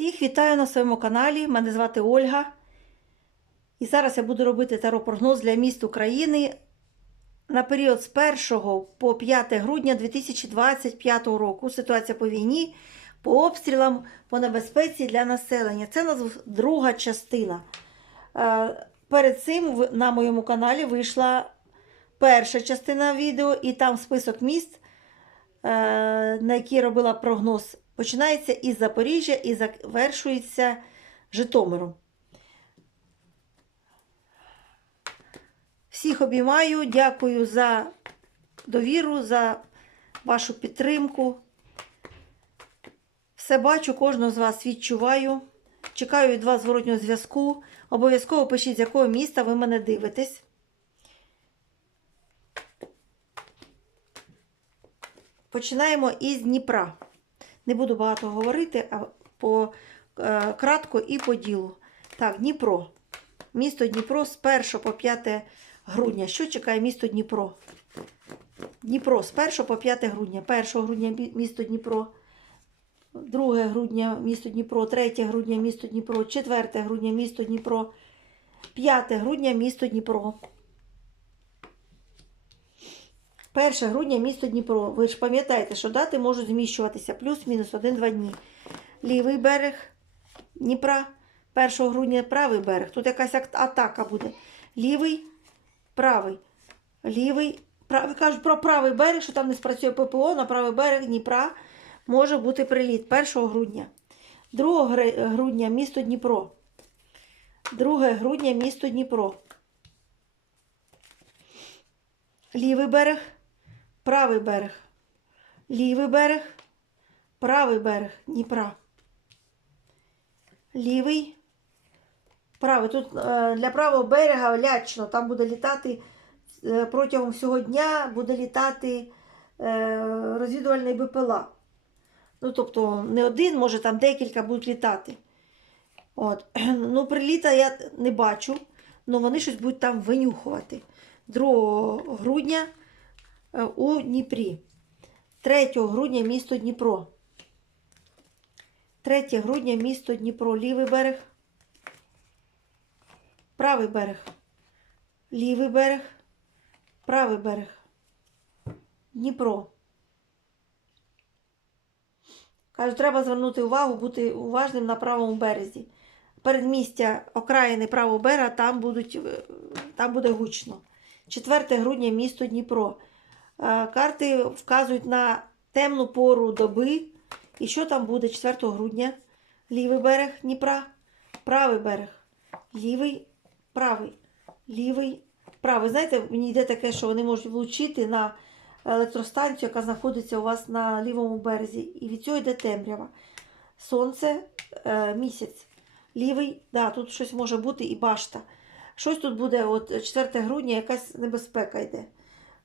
Всіх вітаю на своєму каналі. Мене звати Ольга. І зараз я буду робити таро-прогноз для міст України на період з 1 по 5 грудня 2025 року. Ситуація по війні, по обстрілам, по небезпеці для населення. Це у нас друга частина. Е, Перед цим на моєму каналі вийшла перша частина відео, і там список міст, е, на які робила прогноз, починається із Запоріжжя і завершується Житомиром. Всіх обіймаю, дякую за довіру, за вашу підтримку. Все бачу, кожного з вас відчуваю. Чекаю від вас зворотнього зв'язку. Обов'язково пишіть, з якого міста ви мене дивитесь. Починаємо із Дніпра. Не буду багато говорити, а по е, кратко і по ділу. Так, Дніпро. Місто Дніпро з 1 по 5 грудня. Що чекає місто Дніпро? Дніпро з 1 по 5 грудня. 1 грудня місто Дніпро. 2 грудня місто Дніпро, 3 грудня місто Дніпро, 4 грудня місто Дніпро, 5 грудня місто Дніпро. 1 грудня місто Дніпро. Ви ж пам'ятаєте, що дати можуть зміщуватися плюс-мінус 1-2 дні. Лівий берег Дніпра. 1 грудня правий берег. Тут якась атака буде. Лівий, правий. Лівий, правий. Кажуть про правий берег, що там не спрацює ППО, на правий берег Дніпра може бути приліт 1 грудня. 2 грудня місто Дніпро. 2 грудня місто Дніпро. Лівий берег, правий берег. Лівий берег, правий берег Дніпра. Лівий, правий. Тут е, для правого берега лячно. Там буде літати е, протягом всього дня буде літати е, розвідувальний БПЛА. Ну, тобто, не один, може там декілька будуть літати. От. Ну, приліта я не бачу, але вони щось будуть там винюхувати. 2 грудня у Дніпрі. 3 грудня місто Дніпро. 3 грудня місто Дніпро. Лівий берег. Правий берег. Лівий берег. Правий берег. Дніпро. Кажуть, треба звернути увагу, бути уважним на правому березі. Передмістя окраїни правого берега там, будуть, е, там буде гучно. 4 грудня місто Дніпро. Е, Карти вказують на темну пору доби. І що там буде 4 грудня? Лівий берег Дніпра, правий берег. Лівий, правий, лівий, правий. Знаєте, мені йде таке, що вони можуть влучити на електростанцію, яка знаходиться у вас на лівому березі. І від цього йде темрява. Сонце, е, місяць. Лівий, да, тут щось може бути і башта. Щось тут буде, от 4 грудня, якась небезпека йде.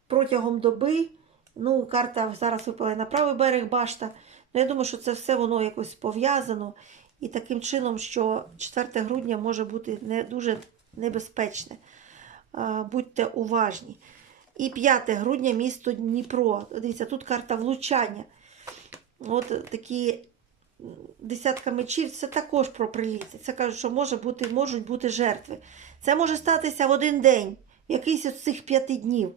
Протягом доби, ну, карта зараз випала на правий берег башта. Ну, я думаю, що це все воно якось пов'язано. І таким чином, що 4 грудня може бути не дуже небезпечне. Будьте уважні. І 5 грудня місто Дніпро. Дивіться, тут карта влучання. От такі десятка мечів, це також про приліт. Це кажуть, що може бути, можуть бути жертви. Це може статися в один день, в якийсь з цих п'яти днів.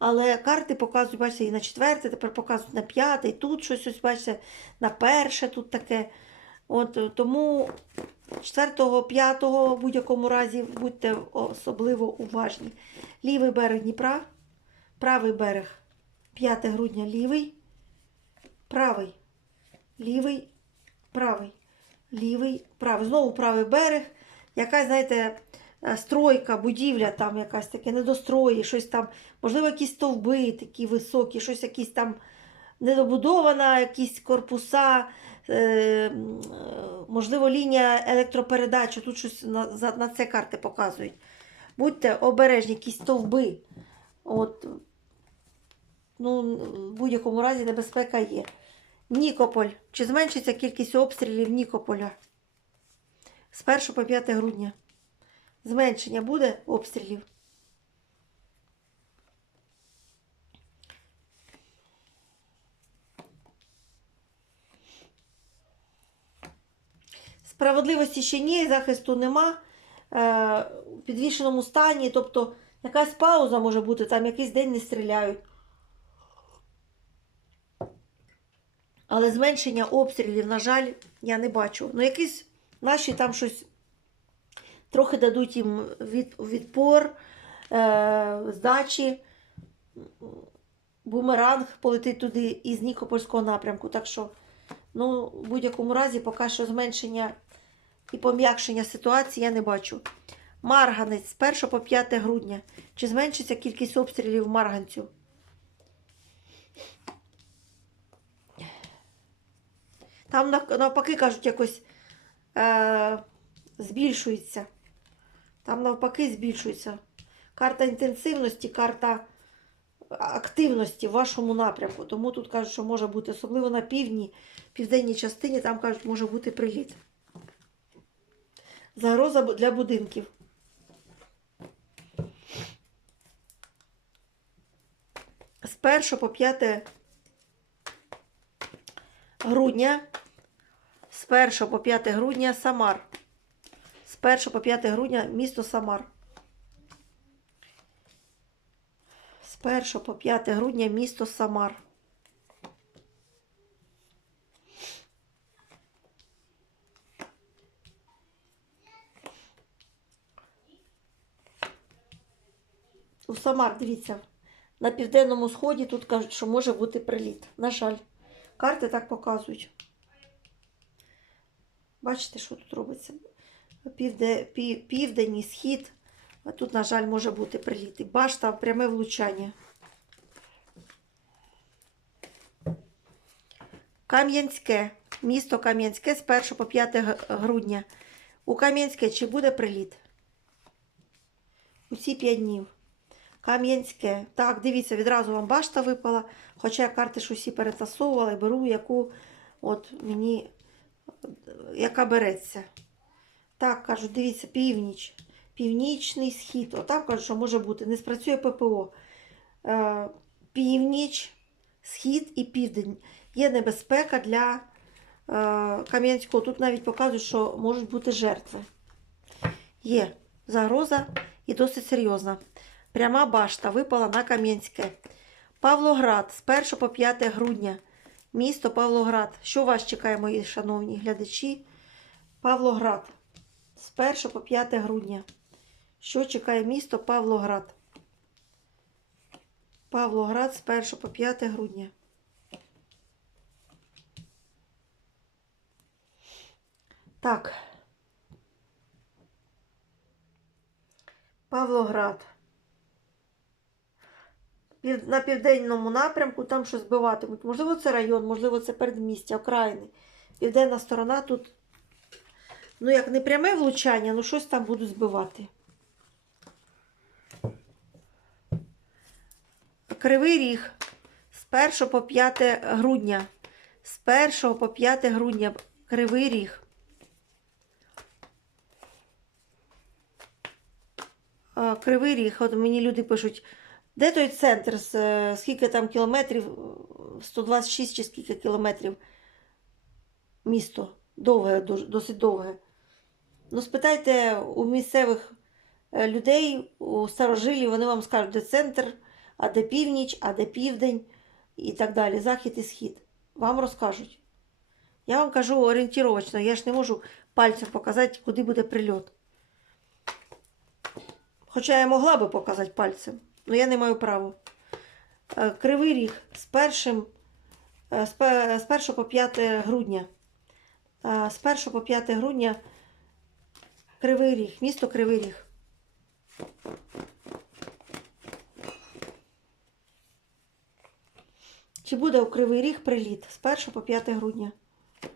Але карти показують, бачите, і на четверте, тепер показують на п'яте, і тут щось, ось, бачите, на перше тут таке. От, е, тому 4-5 в будь-якому разі будьте особливо уважні. Лівий берег Дніпра, правий берег 5 грудня лівий, правий, лівий, правий, лівий, правий. Знову правий берег. Якась, знаєте, стройка, будівля там якась таке, недострої, щось там, можливо, якісь стовби такі високі, щось якісь там недобудована, якісь корпуса, е, е, можливо, лінія електропередач. Тут щось на, на це карти показують. Будьте обережні, якісь стовби. От, ну, в будь-якому разі небезпека є. Нікополь. Чи зменшиться кількість обстрілів Нікополя? З 1 по 5 грудня. Зменшення буде обстрілів. Справедливості ще ні, захисту нема. Е, у підвішеному стані, тобто якась пауза може бути, там якийсь день не стріляють. Але зменшення обстрілів, на жаль, я не бачу. Ну, якісь наші там щось трохи дадуть їм від, відпор, е, здачі. Бумеранг полетить туди із Нікопольського напрямку. Так що, ну, в будь-якому разі, поки що зменшення і пом'якшення ситуації я не бачу. Марганець з 1 по 5 грудня. Чи зменшиться кількість обстрілів марганцю? Там навпаки кажуть, якось е, збільшується. Там навпаки збільшується. Карта інтенсивності, карта активності в вашому напрямку. Тому тут кажуть, що може бути, особливо на півдні, південній частині, там кажуть, може бути приліт. Загроза для будинків. З 1 по 5 грудня. З 1 по 5 грудня Самар. З 1 по 5 грудня місто Самар. З 1 по 5 грудня місто Самар. У Самар, дивіться, на південному сході тут кажуть, що може бути приліт. На жаль, карти так показують. Бачите, що тут робиться? Півде, пів, південь і схід. Тут, на жаль, може бути приліт. І башта пряме влучання. Кам'янське. Місто Кам'янське з 1 по 5 грудня. У Кам'янське чи буде приліт? Усі 5 днів. Кам'янське. Так, дивіться, відразу вам башта випала. Хоча я карти ж усі перетасовувала беру, яку от мені яка береться. Так, кажуть, дивіться, північ, північний схід. Отак кажуть, що може бути. Не спрацює ППО. Е, північ, схід і південь. Є небезпека для е, Кам'янського. Тут навіть показують, що можуть бути жертви. Є загроза і досить серйозна. Пряма башта випала на Кам'янське. Павлоград з 1 по 5 грудня. Місто Павлоград. Що вас чекає, мої шановні глядачі? Павлоград. З 1 по 5 грудня. Що чекає місто Павлоград? Павлоград з 1 по 5 грудня. Так. Павлоград. На південному напрямку там щось збиватимуть. Можливо, це район, можливо, це передмістя, окраїни. Південна сторона тут, ну, як не пряме влучання, ну щось там будуть збивати. Кривий ріг з 1 по 5 грудня. З 1 по 5 грудня Кривий ріг. Кривий ріг, от мені люди пишуть, де той центр, е, скільки там кілометрів, Е, 126 чи скільки кілометрів місто, довге, досить довге. Ну, спитайте у місцевих е, людей, у старожилів, вони вам скажуть, де центр, а де північ, а де південь і так далі, захід і схід. Вам розкажуть. Я вам кажу орієнтировочно, я ж не можу пальцем показати, куди буде прильот. Хоча я могла би показати пальцем, але я не маю права. Е, Кривий ріг з першим, е, з 1 по 5 грудня. З 1 по 5 грудня Кривий ріг, місто Кривий Ріг. Чи буде у Кривий Ріг приліт з 1 по 5 грудня? З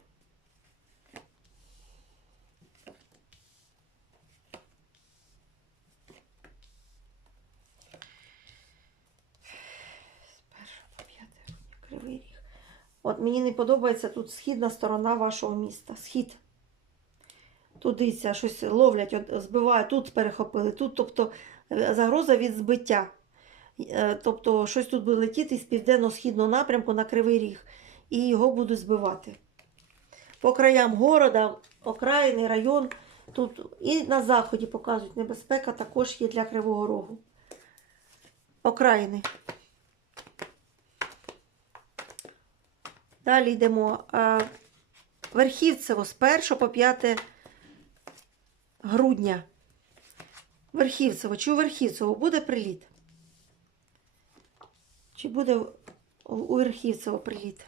1 по 5 грудня Кривий Ріг. От мені не подобається тут східна сторона вашого міста. Схід. Тут дивіться, щось ловлять, збивають, тут перехопили, тут, тобто е, загроза від збиття. Е, Тобто щось тут буде летіти з південно-східного напрямку на Кривий Ріг, і його будуть збивати. По краям города окраїни, район. Тут і на заході показують небезпека також є для Кривого Рогу. Окраїни. Далі йдемо. Верхівцево з 1 по 5 грудня. Верхівцево. Чи у Верхівцево буде приліт? Чи буде у- Верхівцево приліт?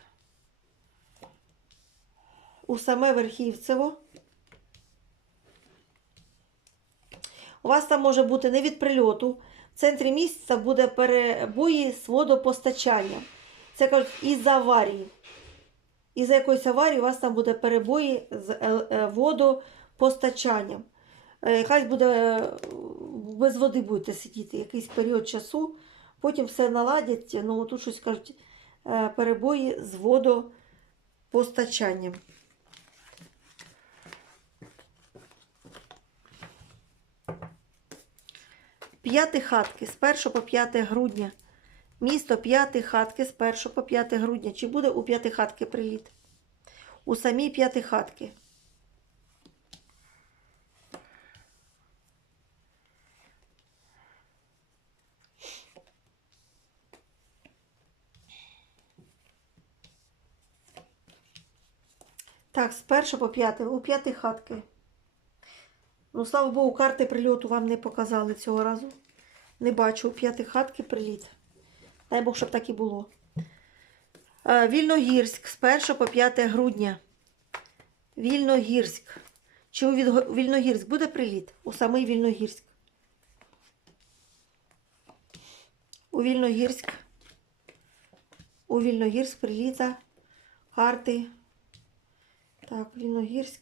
У саме Верхівцево. У вас там може бути не від прильоту. В центрі місяця буде перебої з водопостачанням. Це кажуть, із-за аварії. Із-за якоїсь аварії у вас там буде перебої з е, е, водопостачанням. Е, Якась буде е, без води будете сидіти якийсь період часу, потім все наладять. Ну, тут щось кажуть, е, перебої з водопостачанням. П'яти хатки з 1 по 5 грудня. Місто п'яти хатки з 1 по 5 грудня. Чи буде у п'яти хатки приліт? У самій п'яти хатки. Так, з 1 по 5. У п'яти хатки. Ну, слава Богу, карти прильоту вам не показали цього разу. Не бачу у п'яти хатки приліт. Дай Бог, щоб так і було. Е, Вільногірськ з 1 по 5 грудня. Вільногірськ. Чи у Вільногірськ буде приліт? У самий Вільногірськ. У Вільногірськ. У Вільногірськ приліта. Карти. Так, Вільногірськ.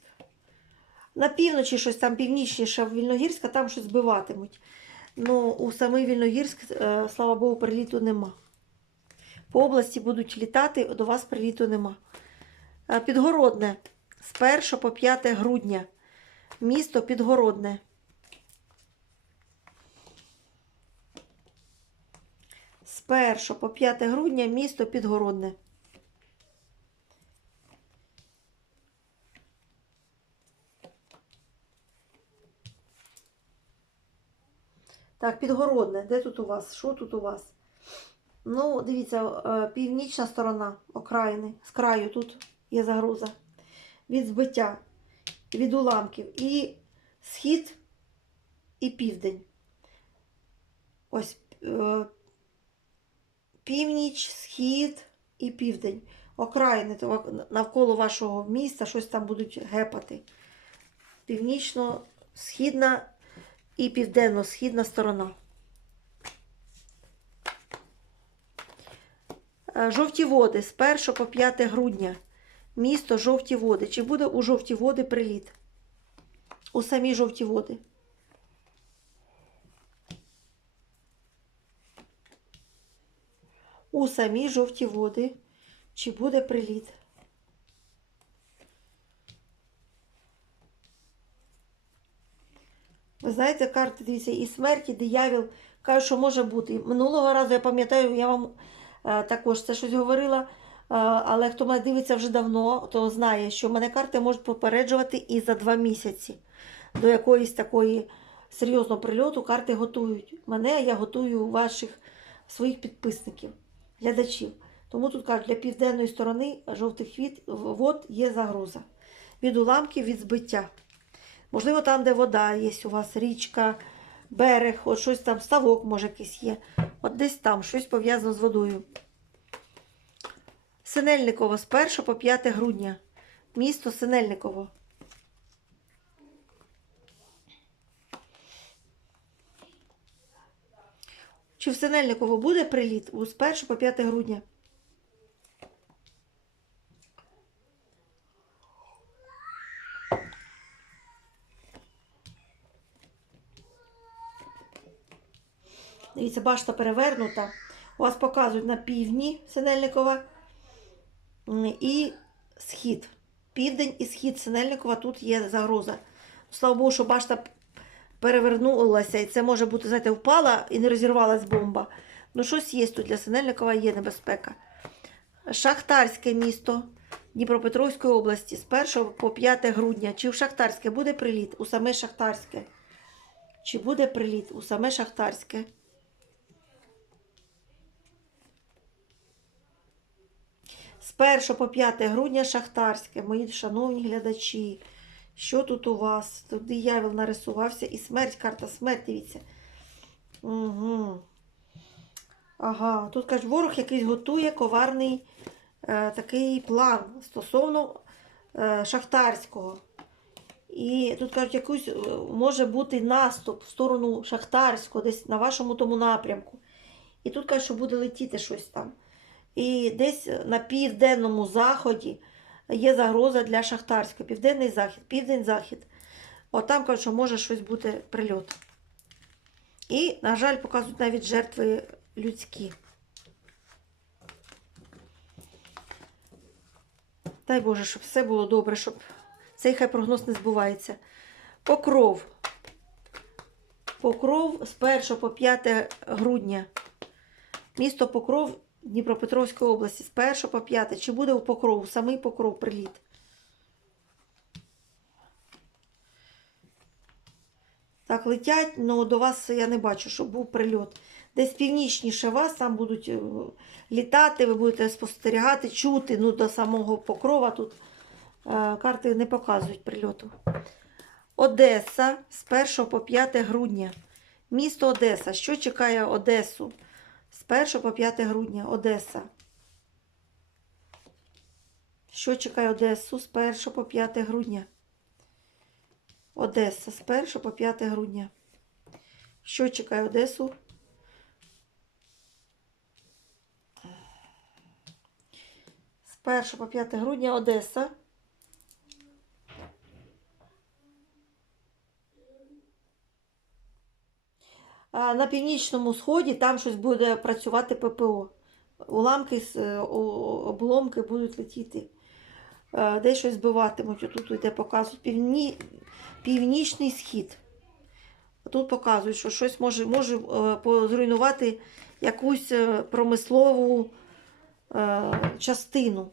На півночі щось там північніше Вільногірська, там щось збиватимуть. Ну, у самий Вільногірськ, е, слава Богу, приліту нема. По області будуть літати, до вас приліту нема. Е, Підгородне з 1 по 5 грудня. Місто Підгородне. З 1 по 5 грудня місто Підгородне. Так, Підгородне. Де тут у вас? Що тут у вас? Ну, дивіться, е, північна сторона окраїни. З краю тут є загроза. Від збиття, від уламків. І схід, і південь. Ось е, північ, схід і південь. Окраїни навколо вашого міста щось там будуть гепати. Північно-східна і південно-східна сторона. Е, Жовті води з 1 по 5 грудня. Місто Жовті води. Чи буде у жовті води приліт? У самі жовті води. У самі жовті води. Чи буде приліт? Ви знаєте, карти, дивіться, і смерті, диявіл кажуть, що може бути. Минулого разу я пам'ятаю, я вам е, також це щось говорила. е, але хто мене дивиться вже давно, то знає, що мене карти можуть попереджувати і за два місяці. До якоїсь такої серйозного прильоту карти готують. Мене я готую ваших своїх підписників, глядачів. Тому тут кажуть, для південної сторони жовтих вод є загроза. Від уламків, від збиття. Можливо, там, де вода є, у вас річка, берег, от щось там, ставок, може, якийсь є. От десь там щось пов'язано з водою. Синельниково з 1 по 5 грудня. Місто Синельниково. Чи в Синельниково буде приліт з 1 по 5 грудня? Дивіться, башта перевернута. У вас показують на півдні Синельникова і схід. Південь і схід Синельникова тут є загроза. Слава Богу, що башта перевернулася, і це може бути, знаєте, впала і не розірвалась бомба. Ну, щось є тут для Синельникова, є небезпека. Шахтарське місто Дніпропетровської області з 1 по 5 грудня. Чи в Шахтарське буде приліт? У саме Шахтарське. Чи буде приліт у саме Шахтарське? З 1 по 5 грудня Шахтарське, мої шановні глядачі. Що тут у вас? Тут диявол нарисувався і смерть, карта смерть, дивіться. Угу. Ага, тут кажуть, ворог якийсь готує коварний е, такий план стосовно е, Шахтарського. І тут кажуть, якийсь е, може бути наступ в сторону Шахтарського, десь на вашому тому напрямку. І тут кажуть, що буде летіти щось там. І десь на південному заході є загроза для Шахтарського. Південний захід, південь-захід. От там кажуть, що може щось бути прильот. І, на жаль, показують навіть жертви людські. Дай Боже, щоб все було добре, щоб цей хай прогноз не збувається. Покров. Покров з 1 по 5 грудня. Місто Покров Дніпропетровської області з 1 по 5. Чи буде у Покрову? Самий Покров приліт. Так, летять, але до вас я не бачу, щоб був прильот. Десь північніше вас там будуть е, літати, ви будете спостерігати, чути ну, до самого покрова. Тут е, карти не показують прильоту. Одеса з 1 по 5 грудня. Місто Одеса. Що чекає Одесу? З 1 по 5 грудня Одеса. Що чекає Одесу з 1 по 5 грудня? Одеса з 1 по 5 грудня. Що чекає Одесу? З 1 по 5 грудня Одеса. На північному сході там щось буде працювати ППО. Уламки, е, обломки будуть летіти. Е, Десь щось збиватимуть. Тут йде показують півні... північний схід. Тут показують, що щось може, може е, зруйнувати якусь промислову частину.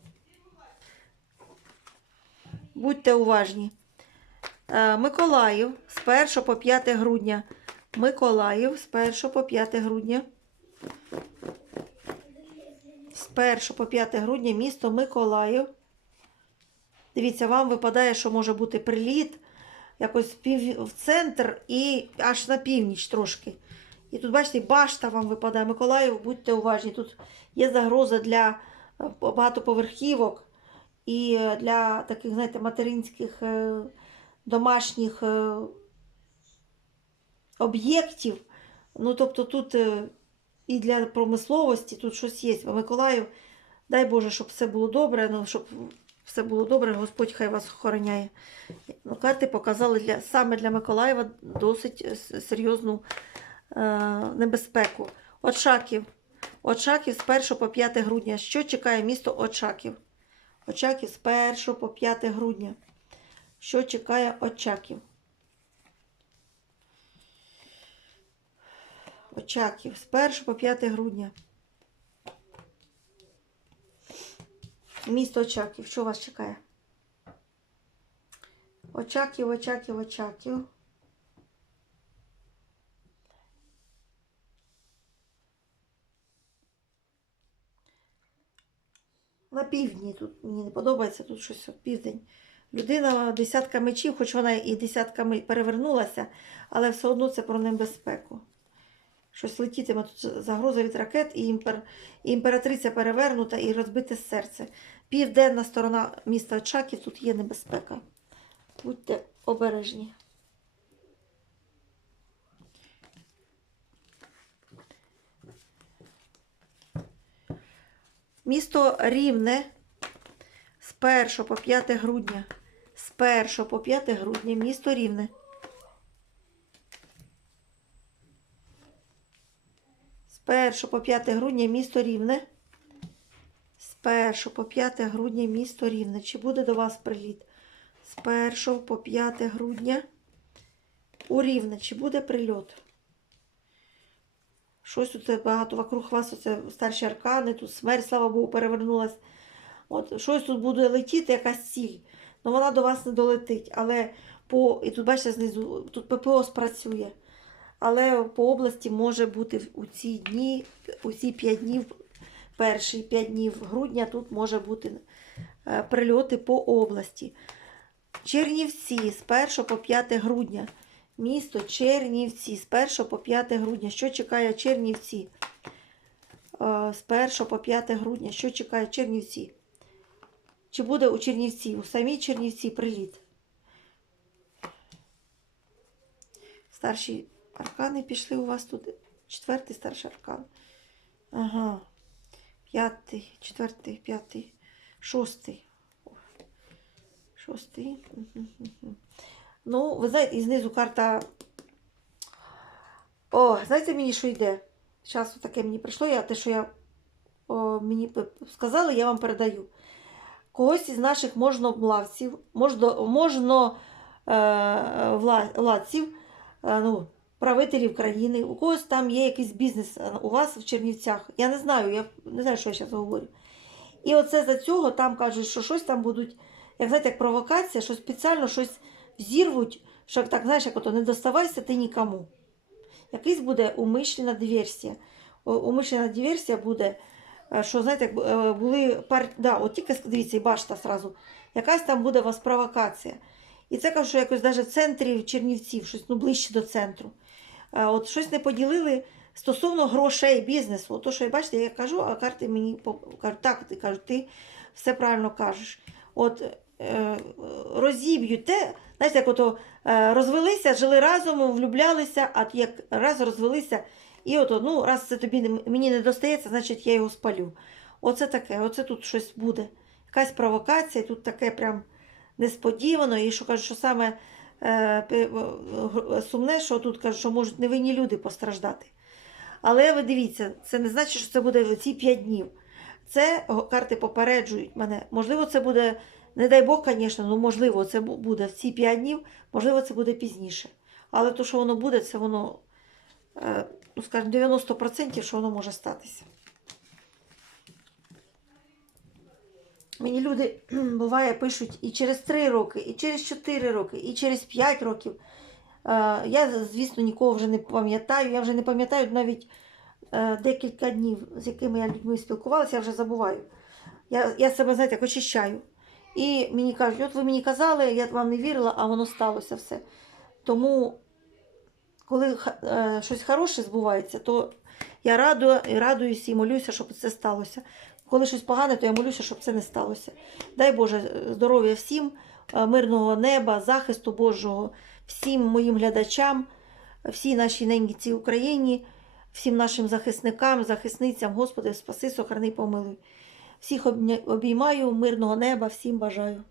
Будьте уважні. Миколаїв з 1 по 5 грудня. Миколаїв з 1 по 5 грудня. З 1 по 5 грудня місто Миколаїв. Дивіться, вам випадає, що може бути приліт якось в центр і аж на північ трошки. І тут, бачите, башта вам випадає. Миколаїв, будьте уважні. Тут є загроза для е, багатоповерхівок і е, для таких, знаєте, материнських е, домашніх об'єктів. Ну, тобто тут е, і для промисловості тут щось є. Миколаїв, дай Боже, щоб все було добре, ну, щоб все було добре, Господь хай вас охороняє. Ну, карти показали для, саме для Миколаєва досить е, серйозну е, небезпеку. Очаків. Очаків з 1 по 5 грудня. Що чекає місто Очаків? Очаків з 1 по 5 грудня. Що чекає Очаків? Очаків з 1 по 5 грудня. Місто Очаків. Що вас чекає? Очаків, Очаків, Очаків. На півдні тут мені не подобається тут щось от південь. Людина десятка мечів, хоч вона і десятками перевернулася, але все одно це про небезпеку. Щось летітиме тут загроза від ракет, і, імпер... імператриця перевернута, і розбите серце. Південна сторона міста Очаків, тут є небезпека. Будьте обережні. Місто Рівне з 1 по 5 грудня. З 1 по 5 грудня місто Рівне. З 1 по 5 грудня місто Рівне. З 1 по 5 грудня місто Рівне. Чи буде до вас приліт? З 1 по 5 грудня у Рівне. Чи буде прильот? Щось тут багато вокруг вас, оце старші аркани, тут смерть, слава Богу, перевернулась. От щось тут буде летіти, якась ціль. Ну вона до вас не долетить. Але по, і тут бачите знизу, тут ППО спрацює. Але по області може бути у ці дні, у ці 5 днів, перші 5 днів грудня тут може бути е, прильоти по області. Чернівці з 1 по 5 грудня. Місто Чернівці з 1 по 5 грудня. Що чекає Чернівці? Е, З 1 по 5 грудня. Що чекає Чернівці? Чи буде у Чернівці, у самій Чернівці приліт? Старші аркани пішли у вас тут. Четвертий старший аркан. Ага. П'ятий, четвертий, п'ятий, шостий. Шостий. Ну, ви знаєте, і знизу карта. О, знаєте мені, що йде? Зараз таке мені прийшло, я те, що я о, мені сказали, я вам передаю. Когось із наших можноблавців, можно, можно е, вла- владців, е, ну, правителів країни, у когось там є якийсь бізнес е, у вас в Чернівцях. Я не знаю, я не знаю, що я зараз говорю. І оце за цього там кажуть, що щось там будуть, як знаєте, як провокація, що спеціально щось взірвуть, що так, знаєш, як ото не доставайся ти нікому. Якийсь буде умишлена диверсія. Умишлена диверсія буде, е, що знаєте, е, були пар... да, от тільки дивіться, і бачите зразу, якась там буде у вас провокація. І це кажу, що якось навіть в центрі Чернівців, щось ну, ближче до центру. От щось не поділили стосовно грошей, бізнесу. То, що бачите, я кажу, а карти мені кажуть, так, ти кажуть, ти все правильно кажеш. От е, розіб'ють те, знаєте, як ото е, розвелися, жили разом, влюблялися, а як раз розвелися, і от, ну, раз це тобі мені не достається, значить я його спалю. Оце таке, оце тут щось буде. Якась провокація, тут таке прям несподівано. І що кажуть, що саме сумне, що тут кажуть, що можуть невинні люди постраждати. Але ви дивіться, це не значить, що це буде ці 5 днів. Це карти попереджують мене. Можливо, це буде, не дай Бог, звісно, ну можливо, це буде в ці 5 днів, можливо, це буде пізніше. Але то, що воно буде, це воно, е, ну скажімо, 90%, що воно може статися. Мені люди буває пишуть і через 3 роки, і через 4 роки, і через 5 років. Е, Я, звісно, нікого вже не пам'ятаю. Я вже не пам'ятаю навіть е, декілька днів, з якими я людьми спілкувалася, я вже забуваю. Я, я себе, знаєте, як очищаю. І мені кажуть, от ви мені казали, я вам не вірила, а воно сталося все. Тому, коли е, щось хороше збувається, то я радую, радуюся і молюся, щоб це сталося. Коли щось погане, то я молюся, щоб це не сталося. Дай Боже е, здоров'я всім, е, мирного неба, захисту Божого, всім моїм глядачам, всій нашій неньці Україні, всім нашим захисникам, захисницям, Господи, спаси, сохрани, помилуй. Всіх обіймаю, мирного неба, всім бажаю.